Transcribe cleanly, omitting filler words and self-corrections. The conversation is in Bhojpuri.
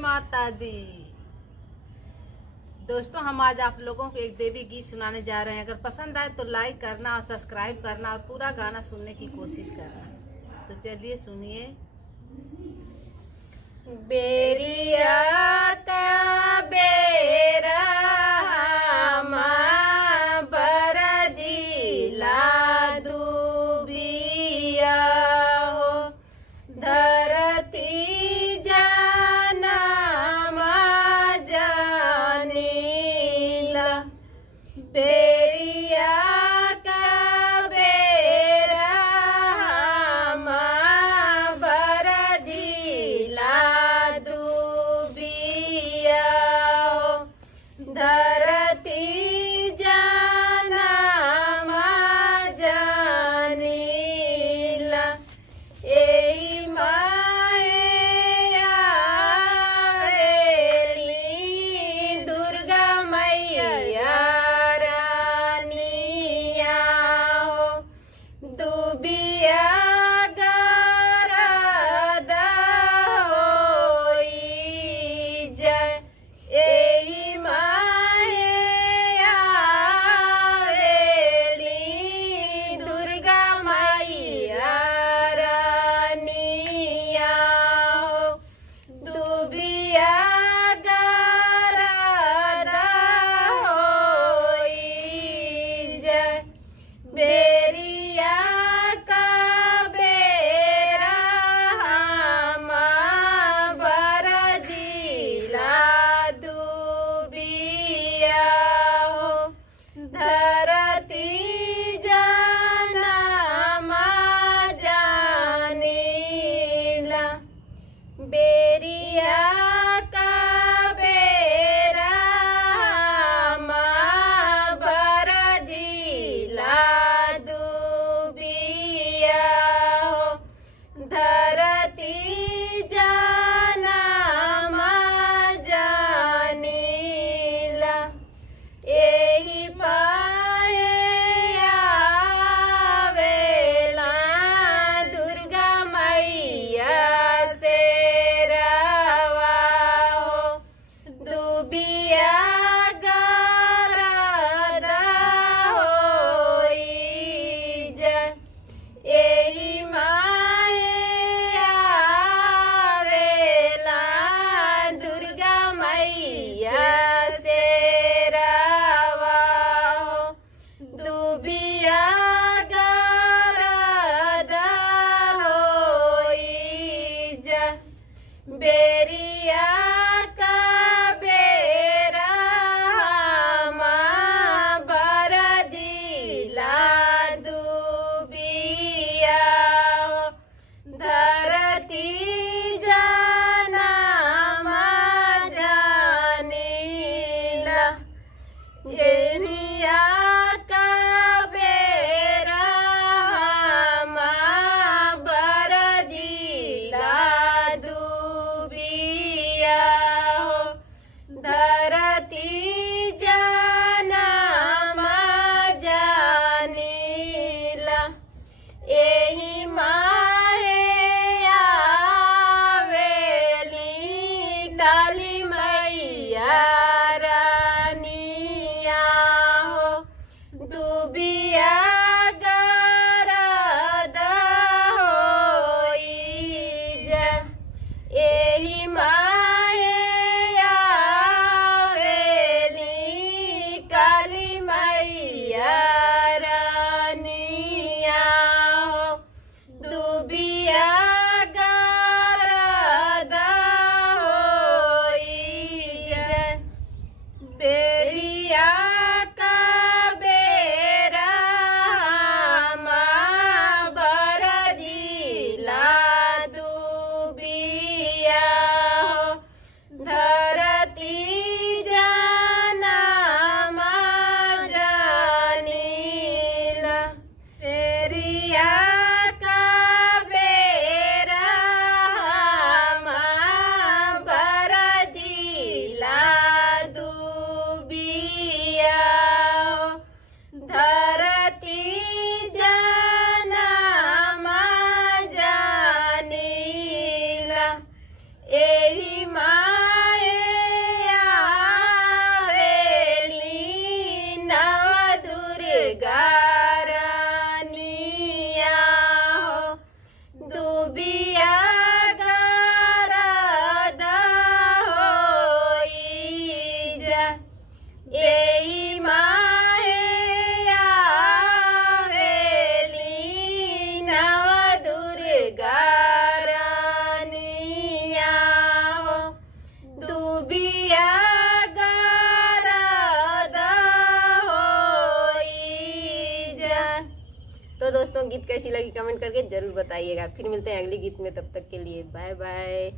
माता दी। दोस्तों, हम आज आप लोगों को एक देवी गीत सुनाने जा रहे हैं। अगर पसंद आए तो लाइक करना और सब्सक्राइब करना और पूरा गाना सुनने की कोशिश करना। तो चलिए सुनिए। बेरिया का बेरा बरजीला दुबिया हो, धरती बेरिया का बेरा बरजीला दुबिया हो, धरती जानमा जानीला। एई माया दुर्गा मैया दुबिया गरदा होई जय। एई माया दुर्गा मैया रानिया हो, दुबिया गरदा होई जय। बेरिया का बेरा बरजीला दुबिया हो, धरती जानमा जानीला। बेरिया का बेरा बरजीला दुबिया हो, धरती जानमा जानीला। एही पाए आवेला दुर्गा मैया शेरवा हो, दुबिया गरदा होई जय। एही माया आवेला दुर्गा मैया शेरवा हो, दुबिया गरदा होई जय। बेरिया का बेरा बरजीला दुबिया हो, धरती जानमा जानीला। बेरिया का बेरा बरजीला दुबिया हो, धरती जानमा जानीला। एही माया काली मैया रानिया हो, दुबिया गरदा होई जय। एही माया काली मैया रानिया हो, दुबिया गरदा होई जय। बेरिया का बेरा बरजीला दुबिया हो, दोस्तों गीत कैसी लगी कमेंट करके जरूर बताइएगा। फिर मिलते हैं अगले गीत में, तब तक के लिए बाय बाय।